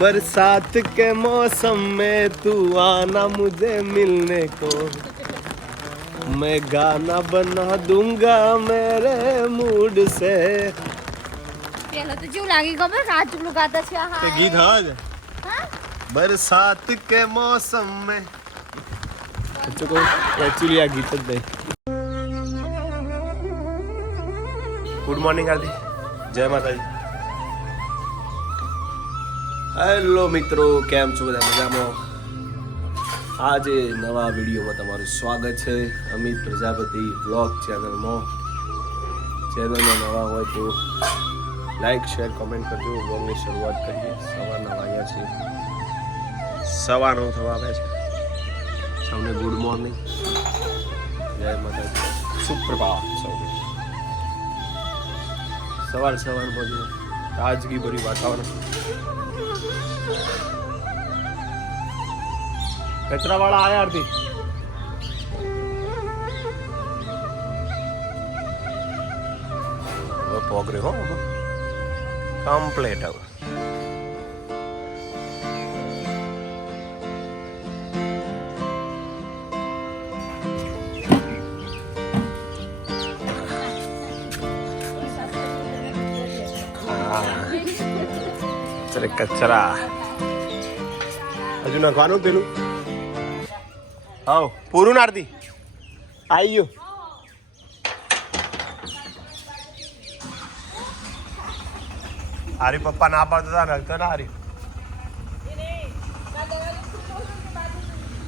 बरसात के मौसम में तू आना मुझे मिलने को मैं गाना बना दूंगा मेरे मूड से પેલા તો કેવું લાગી ખબર રાજુલું ગાતા છે હા તો ગીત હા જ હા? बरसात के मौसम में तो कोई एक्चुअली આ ગીત જ નહીં ગુડ મોર્નિંગ આરતી જય માતાજી હેલો મિત્રો, કેમ છો બધા મજામાં? આજે નવા વિડીયોમાં તમારું સ્વાગત છે. અમિત પ્રજાપતિ બ્લોગ ચેનલમાં ચેનલમાં નવા હોય તો લાઈક શેર કોમેન્ટ કરજો. બ્લોગની શરૂઆત કરીએ. સવારના વાગ્યા છે. સવારનો થવા આવે છે. સૌને ગુડ મોર્નિંગ જય માતાજી. સુપ્રભાત સૌને. સવાર સવાર બધું તાજગી ભરી વાતાવરણ. કચરા વાળા આયા અડધી. પોગરે હો કમ્પ્લેટ હવે. કચરા. હજુ નાખવાનું પેલું? હાવ પૂરું નારતી આવી ગયું. હારી પપ્પા ના પાડતા હતા નડતો ના હારી.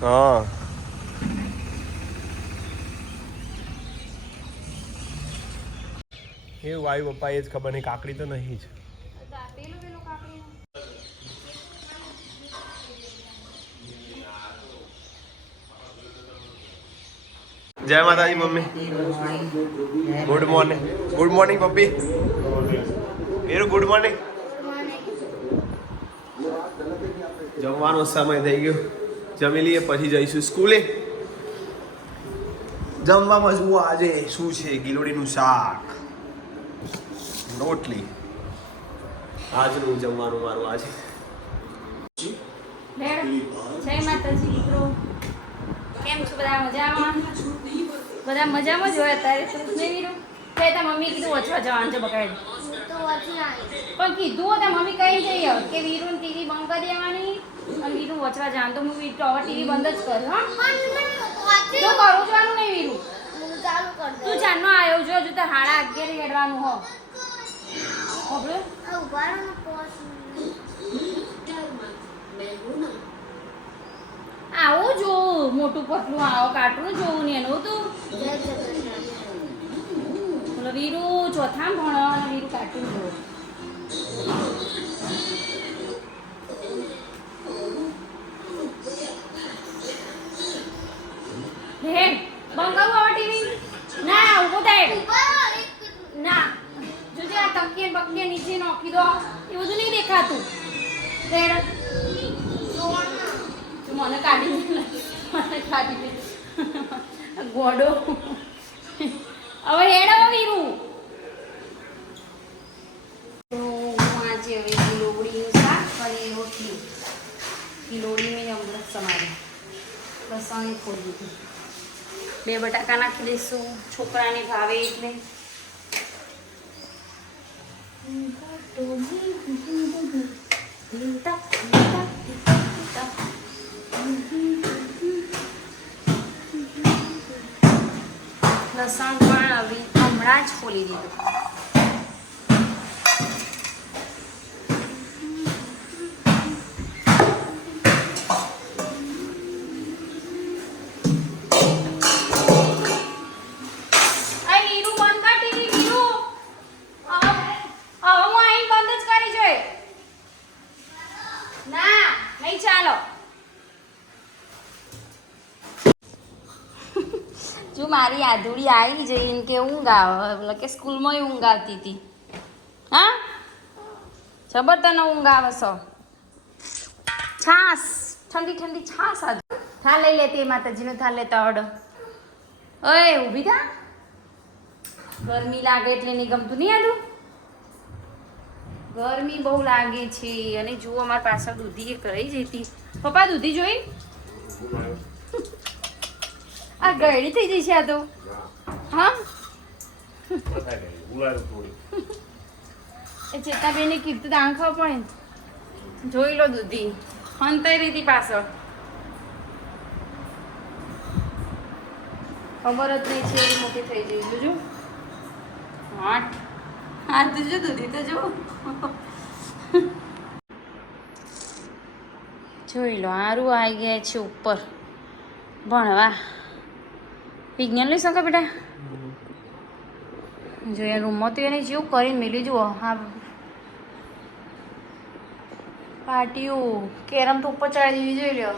હા. એવું આવ્યું પપ્પા એ જ ખબર નહીં, કાકડી તો નહીં જ. જય માતાજી, mummy. Good morning good morning પપ્પી. મેરું ગુડ મોર્નિંગ જમવાનો સમય થઈ ગયો. જમી લઈએ, પછી જઈશું સ્કૂલે. જમવામાં જુઓ આજે શું છે? ગિલોડીનું શાક. રોટલી. આજનું જમવાનું મારું આજે. જય માતાજી કેમ છો બધા મજામાં? બધા મજામાં જ હોય અત્યારે. તો નહીં વીરું તે તાર મમ્મી કીધું વચવા જવાનું છે બકાય પણ કીધું હતા મમ્મી કઈ જઈએ કે વીરું ટીવી બંધ કરી દેવાની અને વીરું વચવા જવાનું તો હું તો હવે ટીવી બંધ જ કર હા? તો કરું જવાનું નહીં વીરું. તું જાનનો આવ્યો જો જો તાર હાડા અગિયાર હેડવાનું હો. ખબર? આવું જોવું મોટું પતલું આવો કાર્ટૂન જોવું ને એનું તું. બોલો વીરુ ચોથામાં ભણો અને વીરુ કાર્ટૂન જોવો હે કરું હવે ટીવી. ના થાય ના જોજે આ તકીએ બકીએ નીચે નોખી દો. એ બધું નહીં દેખાતું. મને કાઢી મને કાઢી ગોડો. હવે હેડો વીરું. તો આજે હવે ગિલોડીનું શાક અને રોટલી. ગિલોડી મેં અમૃત સમારી લસણ ખોલી દીધું. બે બટાકા નાખી દઈશું. છોકરાને ભાવે એટલે. લસણ પણ હમણાં જ ખોલી દીધું. આધુડી આવી જઈને કે ઊંઘ આવે. કે સ્કૂલમાં ઊંઘ આવતી હતી. હા? જબર તને ઊંઘ આવે છો છાસ. ઠંડી ઠંડી છાસ આજ. થા લઈ લેતી માતાજીનો થા લેતા ઓડો ઓય, ઊભી થા. ગરમી લાગે એટલે નહીં ગમતું નહીં આદું? ગરમી બહુ લાગે છે. અને જુઓ, અમારા પાછળ દૂધી એક રહી જતી પપ્પા, દૂધી જોઈ? આ ગયડી થઈ જઈ આ તો. હા? એ ચેતાબેને કીધું દાણ ખાવ પણ જોઈ લો દૂધી. હંતાઈ રીતી પાછળ. ખબર જ નહીં છે મોટી થઈ જઈ. જોજો. આઠ હા તો જો દૂધી, તો જો જોઈ લો, આરું આવી ગયા છે ઉપર. ભણવા. વિજ્ઞાન લઈ શકો બેટા. જો એ રૂમમાં તો એને જેવું કરીને મેલી જુઓ હા. પાટિયું કેરમ તો ઉપર ચડાવી દેવી જોઈ લ્યો.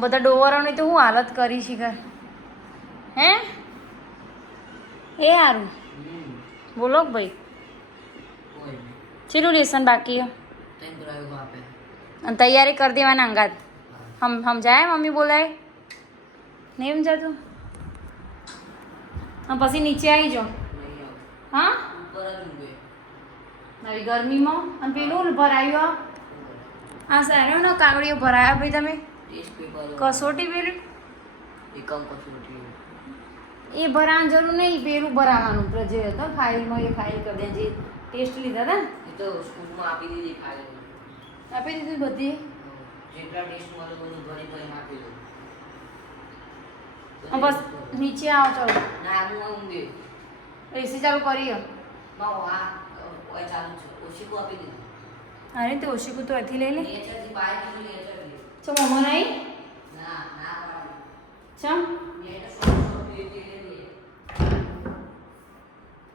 બધા ડોવરોની તો હું હાલત કરી છે ઘર. હે? એ સારું બોલો ભાઈ? ચેલું લેસન બાકી? અને તૈયારી કરી દેવાના અંગાત. હમ સમજાય મમ્મી બોલાય? નહીં હા પછી નીચે આવી જાઓ. હા? નવી ગરમીમાં. અને પેલું ભરાયું આ સારું ને કાગળીઓ ભરાયા ભાઈ તમે? કસોટી પેલી? એ ભરાવાની જરૂર નહીં પેલું ભરાવાનું. જે હતો ફાઇલમાં એ ફાઇલ કરી દે જે ટેસ્ટ લીધા હતા ને? આપી દીધી બધી? હા, બસ નીચે આવો ચાલો। એસી ચાલુ કરીએ। અરે તો ઓશીકું તો અથી લઈ લે। ચો મમ્મો નહીં? ચમ?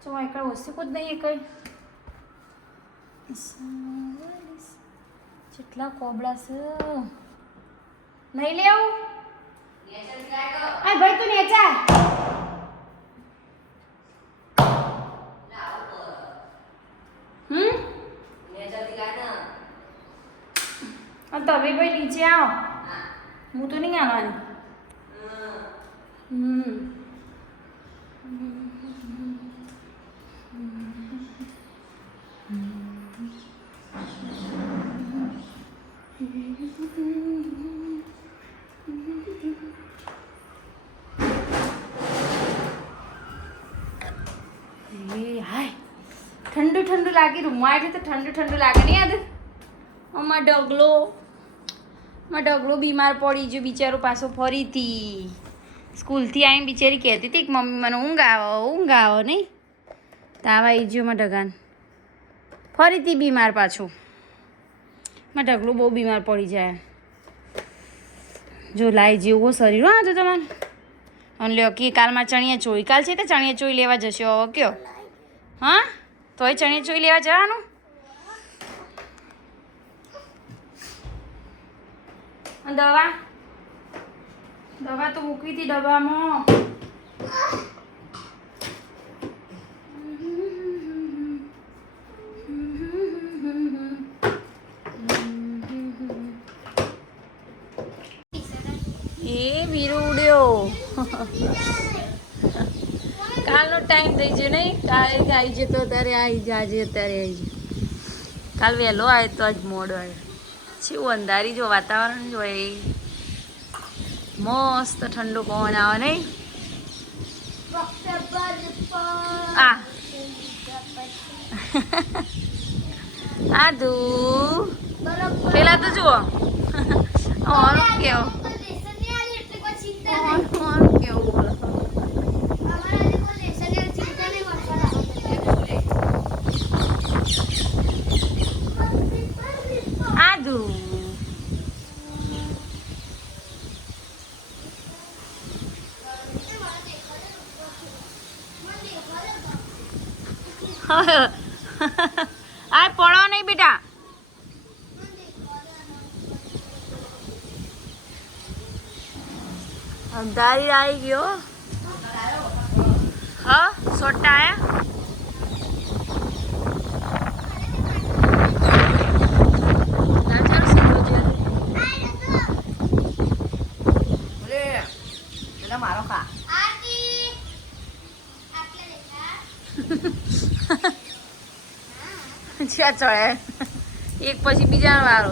ચો એક ઓશીકું જ નહીં કઈ? જેટલા કોબળા છે। નહીં લે આવું? આ ભાઈ તું નેચા હમ? તમે ભાઈ નીચે આવો. હું. તો નહીં આવવાની. હમ. ઠંડુ લાગે રૂમમાં એટલે તો ઠંડુ ઠંડુ લાગે નહીં યાદ? અમાર ડગલો માં ડગલો બીમાર પડી ગયો. બિચારો પાછો ફરીથી સ્કૂલથી આવીને બિચારી કહેતી હતી કે મમ્મી મને ઊંઘ આવો ઊંઘ આવો નહીં. તાવ આવી ગયો માં ઢગાન. ફરીથી બીમાર પાછું. મારા ઢગલો બહુ બીમાર પડી જાય. જો લાઈ જેવો શરીર હા તો તમારે. અને લ્યો કે કાલમાં ચણિયા ચોઈ કાલ છે તો ચણિયા ચોઈ લેવા જશો? હવે કયો. હા? તોય ચણી ચોઈ લેવા જવાનું? દવા? દવા તો મૂકી હતી ડબ્બામાં. એ વીરો ઉડ્યો. ટાઈમ થઈ ગયો નહીં? કાલે આવી જતો અત્યારે આવી જાય આજે અત્યારે આવી જાય કાલ વહેલો આવ્યો તો આજ મોડો આવે છેવું અંધારી જો વાતાવરણ જો એ. મસ્ત ઠંડો પવન આવે નહીં? આ. આદુ પેલા તો જુઓ. કેવું. આદુ આ પડો નહીં બેટા અંધારી આવી ગયો હા સોટા આયા ના ચાલો સીધો જોઈએ મારો ખા પીછા ચડે એક પછી બીજા વારો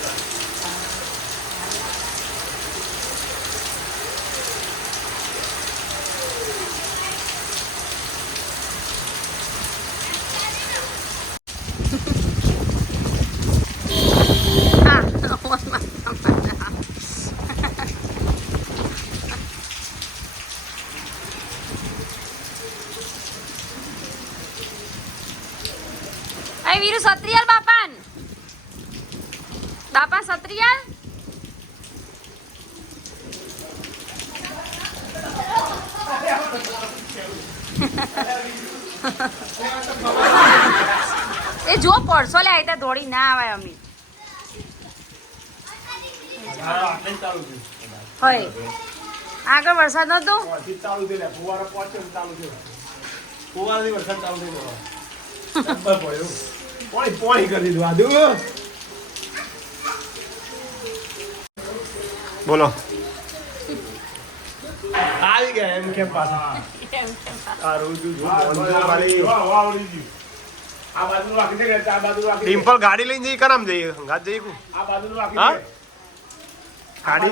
દોડી અમે હોય. આગળ વરસાદ નતો ચાલુ થઈ ફુવારો પહોંચે ચાલુ થઈ ફુવારાથી વરસાદ ચાલુ થઈ ગયો ડબ્બા પડ્યો. પોણી પોણી કરી દીધું આદુ બોલો. આવી ગયા એમ કેમ પાછા? આ રોજ આ બાજુ રાખી દે આ બાજુ રાખી ડિમ્પલ ગાડી લઈને જઈ કરામ જઈએ ગાત જઈ કુ? આ બાજુ રાખી? દે. ગાડી?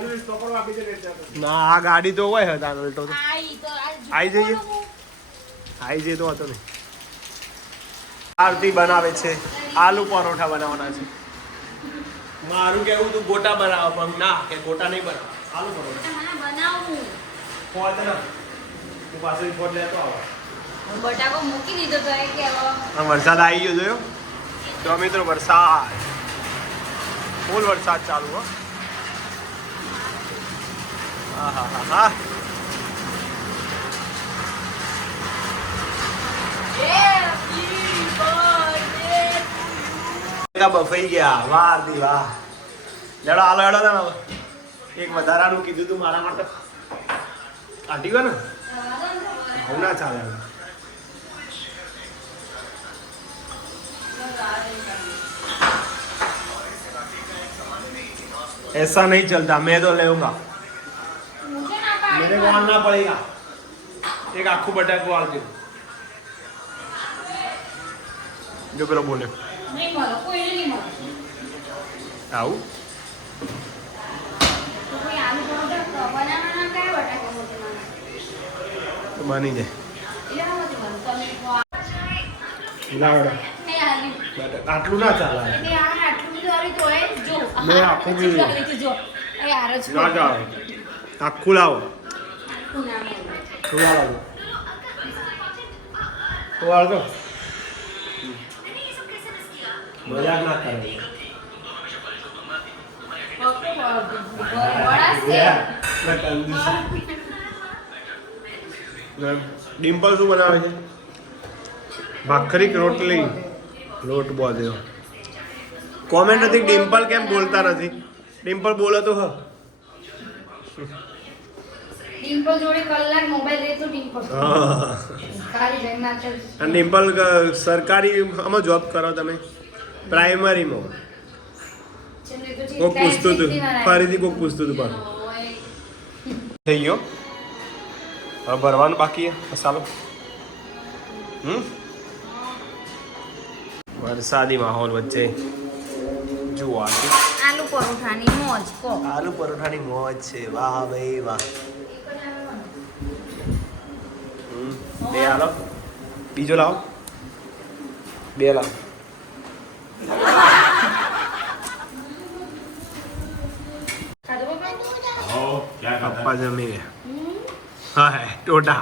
ના આ ગાડી તો હોય હતા અલ્ટો તો. આવી જઈએ. આવી જઈએ તો હતો નહીં. આરતી બનાવે છે આલુ પરોઠા બનાવવાના છે. મારું કેવું તું ગોટા બનાવો પણ ના કે ગોટા નહીં બનાવ. આલુ પરોઠા. બનાવું. ફોટ ના. હું પાછળ ફોટ લેતો આવો. બટાકો મૂકી દીધો તો એ કે વરસાદ આવી ગયો જોયો? તો મિત્રો વરસાદ. ફૂલ વરસાદ ચાલુ હો. હા હા હા હા. બફાઈ ગયા. વાહ દી વાહ. લેડો હાલો હેડો ને એક વધારાનું કીધું તું મારા માટે. કાઢી ગયો ને? હું ના ચાલે ऐसा नहीं चलता मैं तो लेऊंगा मेरे को आना पड़ेगा एक आखू बटा को आल दे जो करो बोले नहीं मारो कोई नहीं मारो आओ બની જાય આટલું ના ચાલે. આટલું તો એ જો મેં આખું જો. એ આરો જ ના ચાલે. આખું લાવો આખું. લાવો તો મજાક ના કરે. ડિમ્પલ શું બનાવે છે? ભાખરી રોટલી? લોટ બોધ્યો. કોમેન્ટ નથી ડિમ્પલ કેમ બોલતા નથી? ડિમ્પલ બોલો તો હ. ડિમ્પલ જોડે કલાક મોબાઈલ લેતો ડિમ્પલ અને ડિમ્પલ સરકારી આમાં જોબ કરો તમે? પ્રાઇમરીમાં કોક પૂછતું હતું. ફરીથી કોક પૂછતું હતું પણ થઈ ગયો? હવે ભરવાનું બાકી મસાલો હમ? વરસાદી માહોલ વચ્ચે. જુઓ આલુ પરોઠાની મોજ કો. આલુ પરોઠાની મોજ છે. વાહ ભાઈ વાહ. બે આલો બીજો લાવો. બે લાવો. પપ્પા? પપ્પા જમી ગયા હા હે ટોટા.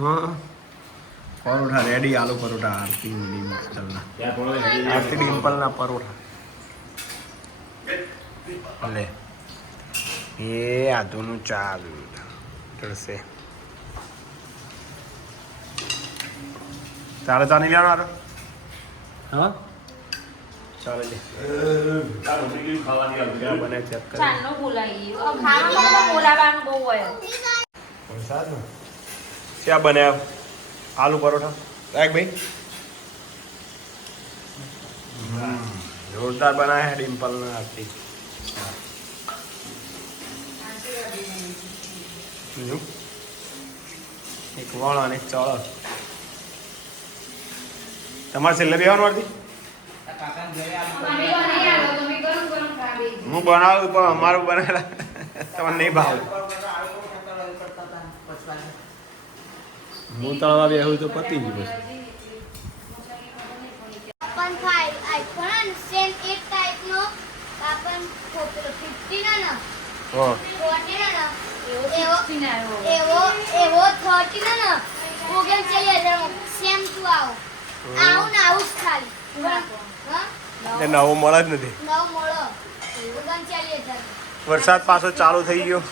હા. પરોઠા રેડી આલુ પરોઠા આરતી ડિમ્પલના આરતી ડિમ્પલના પરોઠા. લે. એ આધુનું ચાલ. ચડશે. તારે ચાની લેવાનો હા? ચાલે લે. બને ચેક કરી. ચાલનો બોલાવી. આલુ પરોઠા. રાખ ભાઈ. જોરદાર બનાયા હે ડિમ્પલ ને આરતી એક વણ અને એક ચળ તમારે છેલ્લે બેવાનું આરતી હું બનાવું પણ અમારું બનાવેલા. તમને નહીં ભાવે. હું તળવા બેહું તો પતી ગયું બસ પણ ફાઈવ આઈફોન સેમ એક ટાઈપનો આપણ પેલો ફિફ્ટીન અને હા. ફોર્ટીન અને એવો એવો sixteen એવો એવો થર્ટીન અને ઓગણ ચાલી હજાર સેમ ટુ આવો. આવું ને આવું જ ખાલી. હા? નવો મળે જ નથી. નવ મળો. વરસાદ પાછો ચાલુ થઈ ગયો.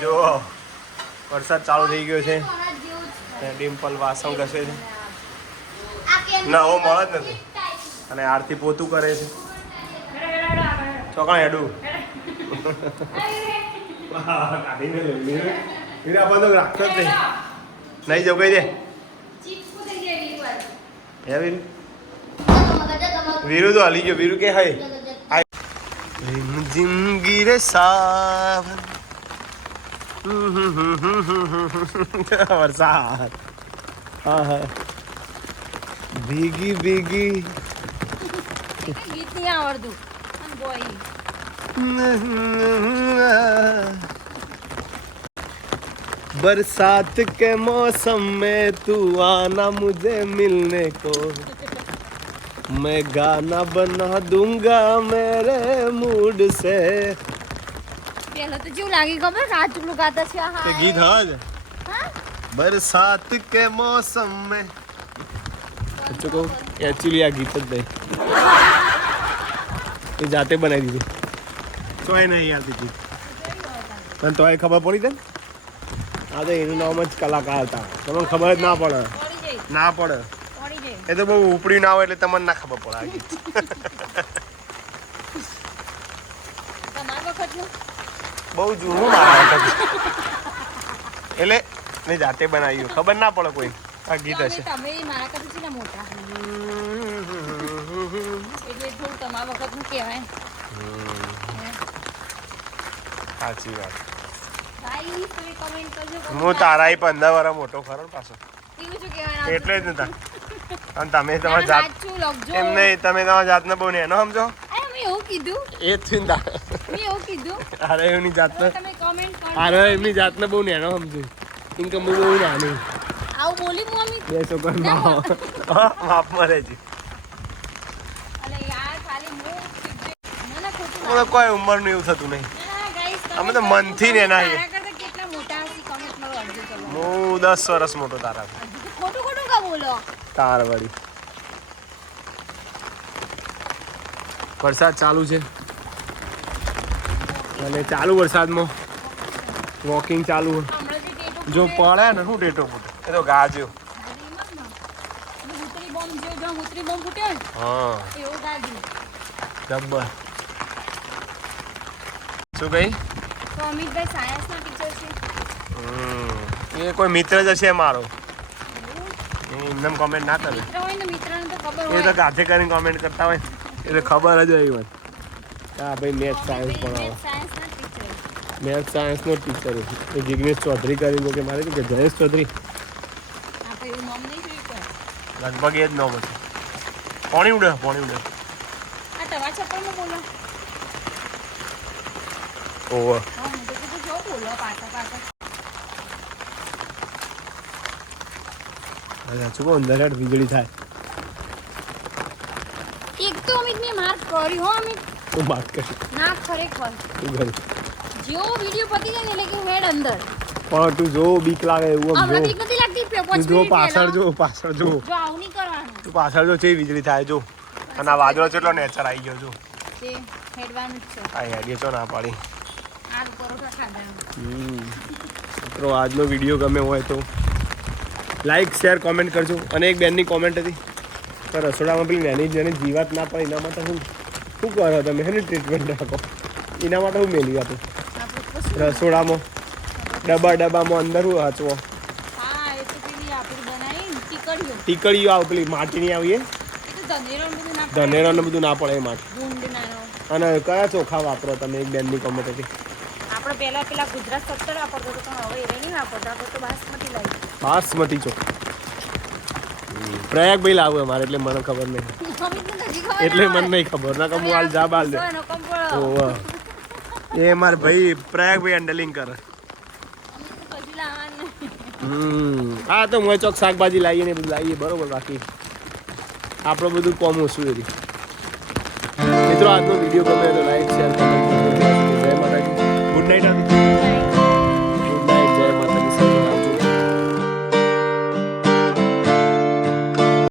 જો વરસાદ ચાલુ થઈ ગયો છે. ડિમ્પલ વાસણ ઘસે છે. ના હો મળે જ નથી. અને આરતી પોતું કરે છે. ચોકણ હેડું. રાખતો જ નહીં. નહીં જવું કઈ દે. હે વીરુ? તો હલી ગયો. વીરુ કે હાય જિંદગી રે સાવન बरसात। साथ बीगी बीगी भीगी। बरसात के मौसम में तू आना मुझे मिलने को। मैं गाना बना दूँगा मेरे मूड से। પેલા તો જેવું લાગી ખબર? રાજુલું ગાતા છે તે બરસાત કે મોસમ મે. કહું એકચ્યુઅલી આ ગીત જ નહીં. એ જાતે બનાવી દીધું. તોય નહીં યાર દીધી. પણ તોય ખબર પડી દે આ તો એનું નામ જ કલાકાર હતા. તમને ખબર જ ના પડે. ના પડે. એ તો બહુ ઉપડી ના હોય એટલે તમને ના ખબર પડે આ ગીત. તમારા વખતનું? બહુ જૂનું મારા એટલે મેં જાતે બનાવ્યું. ખબર ના પડે કોઈ. આ ગીત હશે. તમે મારા કરતા છે ને મોટા એટલે થોડું તમારા વખતનું કહેવાય સાચી વાત. ભાઈ તમે કમેન્ટ કરજો. કે હું તારા પંદર વર્ષ મોટો ખરો પાછો. એવું શું કહેવાય? એટલે જ નતા અને તમે તમારા જાત એમને એમ નહીં તમે તમારા જાતને બહુ નેનો સમજો. એવું કીધું? એ જ ચિંતા કીધું? અરે એમની જાતને તમે કમેન્ટ કરો અરે એમની જાતને બહુ નેનો સમજુ. ઇન્કમ બહુ બહુ નાની. આવું બોલી મમ્મી બે છોકરા રહેજે અને યાર ખાલી મને કોઈ ઉંમરનું એવું થતું નહીં. ના અમે તો મનથી ને મારા ચલો હું દસ વર્ષ મોટો તારા ખોટું ખોટું કા બોલો? તાર વળી. વરસાદ ચાલુ છે. અને ચાલુ વરસાદમાં. વોકિંગ ચાલુ. જો પડે ને શું ટેટો ફૂટે? એ તો ગાજ્યો. ઉતરી બોમ્બ જેવો જો ઉતરી બોમ્બ ફૂટ્યો ને હા. જબ્બર. શું કહી? અમિતભાઈ સાયન્સના ટીચર છે એ કોઈ મિત્ર જ હશે મારો. એમને કોમેન્ટ ના કરે. એ તો ગાથે કરીને કોમેન્ટ કરતા હોય. એટલે ખબર જ હોય હોય. આ ભાઈ મેથ સાયન્સ ભણાવો. મેથ મેથ્સ સાયન્સનો ટીચર એ જિગ્નેશ ચૌધરી કરીને કે મારે કે જયેશ ચૌધરી. આ તો એવું નામ નહીં જોયું કોઈ? લગભગ એ જ નામ હતું પોણી ઉડે પોણી ઉડે. હા હું પાછા સાચું કહું અંદર વીજળી થાય? એક તો અમિતને માર્ક કર્યો હો અમિત. તું વાત કરી ના ખરેખર. તું કરી જેવો વીડિયો પતી જાય ને એટલે કે હેડ અંદર. પણ તું જો બીક લાગે એવું આમ જો. બીક નથી લાગતી? તું જો પાછળ જો પાછળ જો. જો આવું નહીં કરવાનું. તું પાછળ જો છે વીજળી થાય જો. અને આ વાદળો કેટલો નેચર આવી ગયો જો. તે હેડવાનું જ છે. આ હેડીએ તો ના પાડી. આ પરોઠા મિત્રો આજનો વીડિયો ગમે હોય તો લાઈક શેર કોમેન્ટ કરજો. અને એક બેનની કોમેન્ટ હતી તો રસોડામાં પેલી નાની જેને જીવાત ના પડે એના માટે હું શું કરો તમે એની ટ્રીટમેન્ટ નાખો એના માટે હું મેલી આપું? રસોડામાં ડબ્બા ડબ્બામાં અંદર હું હાચવો. ટીકડીઓ. આવ પેલી માટીની આવીએ ધનેરો ને બધું ના પડે. એ માટી. અને કયા ચોખા વાપરો તમે એક બેનની કોમેન્ટ હતી? આપણે પહેલા પેલા ગુજરાત સત્તર વાપરતો હતો પણ હવે એ નહીં વાપરતો. તો બાસમતી લાવી. બાસમતી ચોખા. પ્રયાગભાઈ લાવું અમારે એટલે મને ખબર નહીં. એટલે મને નહીં ખબર ના કમ હાલ જા બાલ દે એ માર ભાઈ પ્રયાગભાઈ હેન્ડલિંગ કરે. તો હા તો મોય ચોક શાકભાજી લાવીએ ને બધું લાવીએ બરોબર બાકી આપણું બધું કોમ ઓછું હતી મિત્રો આજનો વીડિયો ગમે તો લાઈક શેર કમેન્ટ જય માતાજી. Good night